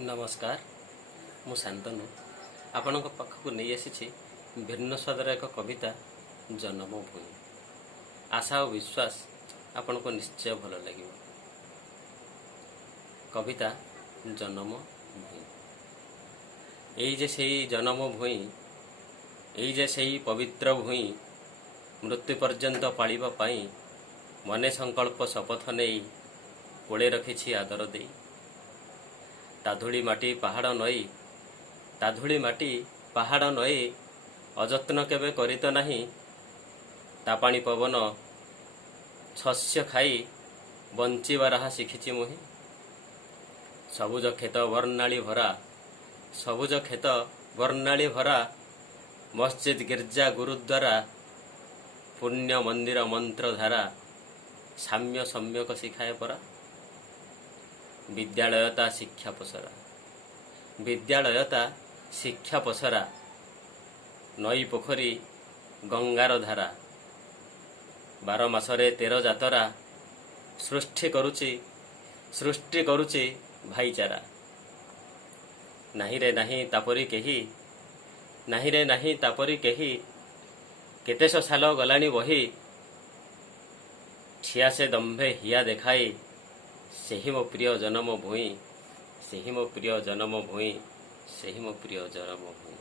नमस्कार मु शांतनु आपण पाखक नहीं आसी भिन्न स्वादर एक कविता जन्मभूमि। आशा और विश्वास आपण को निश्चय भल लगे। कविता जन्मभूमि। यही जे सही जन्मभूमि, यही जे सही पवित्र भूमि, मृत्यु पर्यंत पालिबा पाई मने संकल्प शपथ नहीं कोड़े रखी आदर दे। ताधुली माटी पहाड़ नई, ताधुली माटी पहाड़ नई, अजत्न केबे करित नाही। तापाणी पवन शस्य खाई बंचिबार शिखिची मुहि। सबुज खेत वर्णाली भरा, सबुज खेत वर्णाली भरा, मस्जिद गिर्जा गुरुद्वारा, पुण्य मंदिर मंत्रधारा, साम्य सम्यक शिखाए परा। विद्यालयता शिक्षा पसरा, विद्यालयता शिक्षा पसरा, नई पोखरी गंगार धारा। 12 मासरे 13 जातरा, सृष्टि करुची भाईचारा। नाही रे नाही तापरी केही, नाही रे नाही तापरी केही, केतेश साल गलानी बही। ठिया से दंभे हिया देखाई, सेही मो प्रिय जन्मभूमि, सेही मो प्रिय जन्मभूमि, सेही मो प्रिय जन्मभूमि।